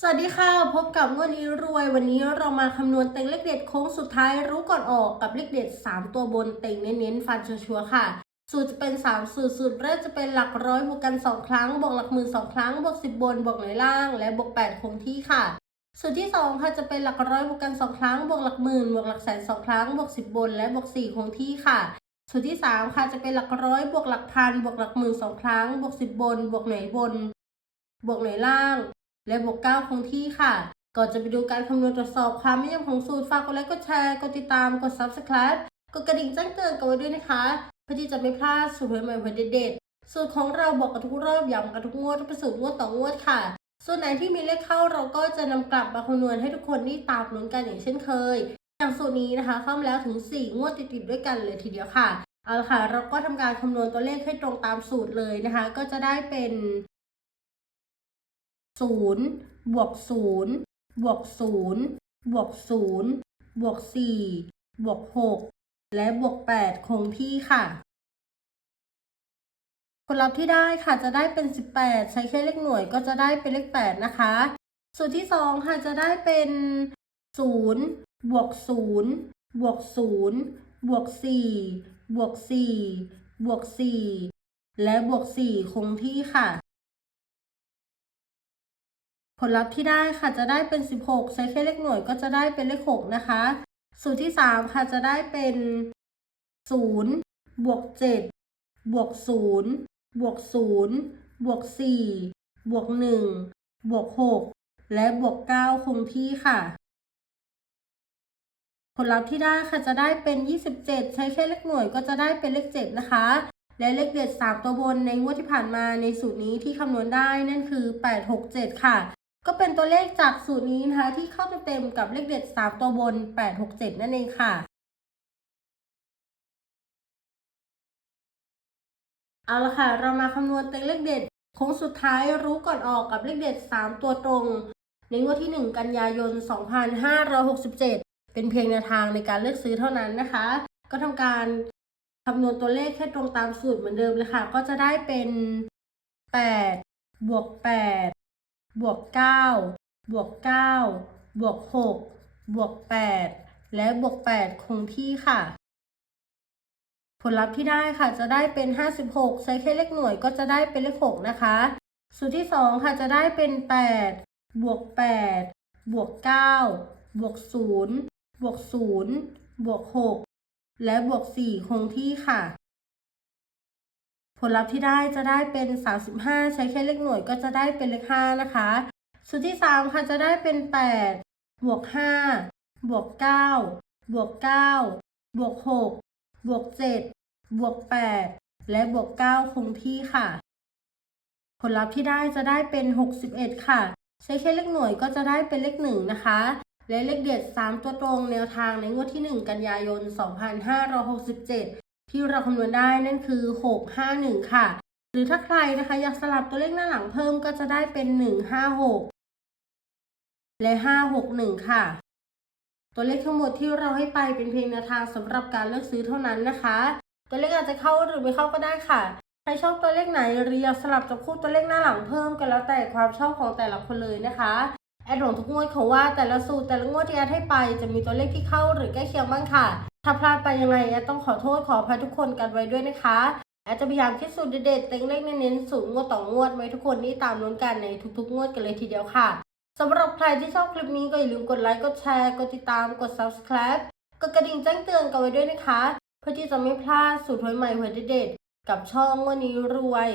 สวัสดีค่ะ พบกับงวดนี้รวย วันนี้เรามาคำนวณเต็งเลขเด็ดโค้งสุดท้ายรู้ก่อนออกกับเลขเด็ด 3 ตัวบนเต็งเน้นๆฟันชัวร์ๆค่ะ สูตรจะเป็น 3 สูตรสูตรแรกจะเป็นหลักร้อยบวกกัน 2 ครั้งบวกหลักหมื่น2ครั้งบวก10 บนบวกหลายล่าง และบวก8คงที่ค่ะ สูตรที่ 2 ค่ะจะเป็นหลักร้อยบวกกัน 2 ครั้งบวกหลักหมื่นบวกหลักแสน2ครั้งบวก10 บน และบวก4คงที่ค่ะ สูตรที่ 3 ค่ะจะเป็นหลักร้อยบวกหลักพันบวกหลักหมื่น2ครั้งบวก10 บน บวกหน่วยบน บวกหน่วยล่าง และบวก 9 คงที่ค่ะ ก่อนจะไปดูการคำนวณตรวจสอบความไม่ยำของสูตรฝากกดไลค์กดแชร์กดติดตามกด subscribe กดกระดิ่งแจ้งเตือนกันไว้ด้วยนะคะ เพื่อที่จะไม่พลาดสูตรใหม่ๆเด็ดๆสูตรของเราบอกกันทุกรอบย้ำกันทุกงวดเป็นสูตรงวดต่องวดค่ะ ส่วนไหนที่มีเลขเข้าเราก็จะนำกลับมาคำนวณให้ทุกคนได้ตามลุ้นกันอย่างเช่นเคย อย่างสูตรนี้นะคะเข้ามาแล้วถึง 4 งวดติดๆด้วยกันเลยทีเดียวค่ะเอาละค่ะ เราก็ทำการคำนวณตัวเลขให้ตรงตามสูตรเลยนะคะ ก็จะได้เป็น 0บวก0บวก0บวก0บวก4บวก6และบวก 8 คงที่ค่ะ ผลลัพธ์ที่ได้ค่ะจะได้เป็น 18 ใช้แค่เลขหน่วยก็จะได้เป็นเลข 8 นะคะ สูตรที่ 2 ค่ะจะได้เป็น0บวก0บวก0บวก4บวก4บวก4และบวก4คงที่ค่ะ ผลลัพธ์ที่ได้ค่ะจะได้เป็น 16 ใช้แค่เลขหน่วยก็จะได้เป็นเลข 6 นะคะ สูตรที่ 3 ค่ะจะได้เป็น 0 บวก 7 บวก 0 บวก 0 บวก 4 บวก 1 บวก 6 และบวก 9 คงที่ค่ะ ผลลัพธ์ที่ได้ค่ะจะได้เป็น 27 ใช้แค่เลขหน่วยก็จะได้เป็นเลข 7 นะคะ และเลขเด็ด 3 ตัวบนในงวดที่ผ่านมาในสูตรนี้ที่คำนวณได้นั่นคือ 867 ค่ะ ก็เป็นตัวเลขจากสูตรนี้นะคะ ที่เข้าเต็มๆกับเลขเด็ด 3 ตัวบน 867 นั่นเองค่ะ เอาละค่ะ เรามาคำนวณต็งเลขเด็ดโค้งสุดท้ายรู้ก่อนออกกับเลขเด็ด 3 ตัวตรง ในงวดที่ 1 กันยายน 2567 เป็นเพียงแนวทางในการเลือกซื้อเท่านั้นนะคะ ก็ทำการคำนวณตัวเลขให้ตรงตามสูตรเหมือนเดิมเลยค่ะ ก็จะได้เป็น 8 บวก 8 บวก9บวก9บวก6บวก8และบวก 8 คงที่ค่ะ ผลลัพธ์ที่ได้ค่ะจะได้เป็น 56 ใช้แค่เลขหน่วยก็จะได้เป็นเลข 6 นะคะ สูตรที่ 2 ค่ะจะได้เป็น 8 บวก 8 บวก 9 บวก 0 บวก 0 บวก 6 และบวก 4 คงที่ค่ะ ลลัพธ์ที่ได้จะได้เป็น 35 ใช้แค่เลขหน่วยก็จะได้เป็นเลข5นะคะ สูตรที่ 3 ค่ะจะได้เป็น 8 บวก 5 บวก 9 บวก 9 บวก 6 บวก 7 บวก 8 และบวก 9 คงที่ค่ะ ผลลัพธ์ที่ได้จะได้เป็น 61 ค่ะ ใช้แค่เลขหน่วยก็จะได้เป็นเลข1นะคะ และเลขเด็ด 3 ตัวตรงแนวทางในงวดที่ 1 กันยายน 2567 ที่เราคำนวณได้นั่นคือ 651 ค่ะ หรือถ้าใครนะคะ อยากสลับตัวเลขหน้าหลังเพิ่มก็จะได้เป็น 156 และ 561 ค่ะ ตัวเลขทั้งหมดที่เราให้ไปเป็นเพียงแนวทางสำหรับการเลือกซื้อเท่านั้นนะคะ ตัวเลขอาจจะเข้าหรือไม่เข้าก็ได้ค่ะ ใครชอบตัวเลขไหนหรืออยากสลับจับคู่ตัวเลขหน้าหลังเพิ่มกันแล้วแต่ความชอบของแต่ละคนเลยนะคะแอดหลงทุกงวดเขาว่าแต่ละสูตรแต่ละงวดที่แอดให้ไปจะมีตัวเลขที่เข้าหรือใกล้เคียงบ้างค่ะ ถ้าพลาดไปยังไงแอดต้องขอโทษขออภัยทุกคนกันไว้ด้วยนะคะแอดจะพยายามคิดสูตรเด็ดๆเต็งเลขเน้นๆสูตรงวดต่องวดไว้ทุกคนนี่ตามลุ้นกันในทุกๆ งวดกันเลยทีเดียวค่ะสำหรับใครที่ชอบคลิปนี้ก็อย่าลืมกดไลค์กดแชร์กดติดตามกด subscribe กดกระดิ่งแจ้งเตือนกันไว้ด้วยนะคะ เพื่อที่จะไม่พลาดสูตรใหม่ๆหัวเด็ดๆกับช่องวันนี้รวย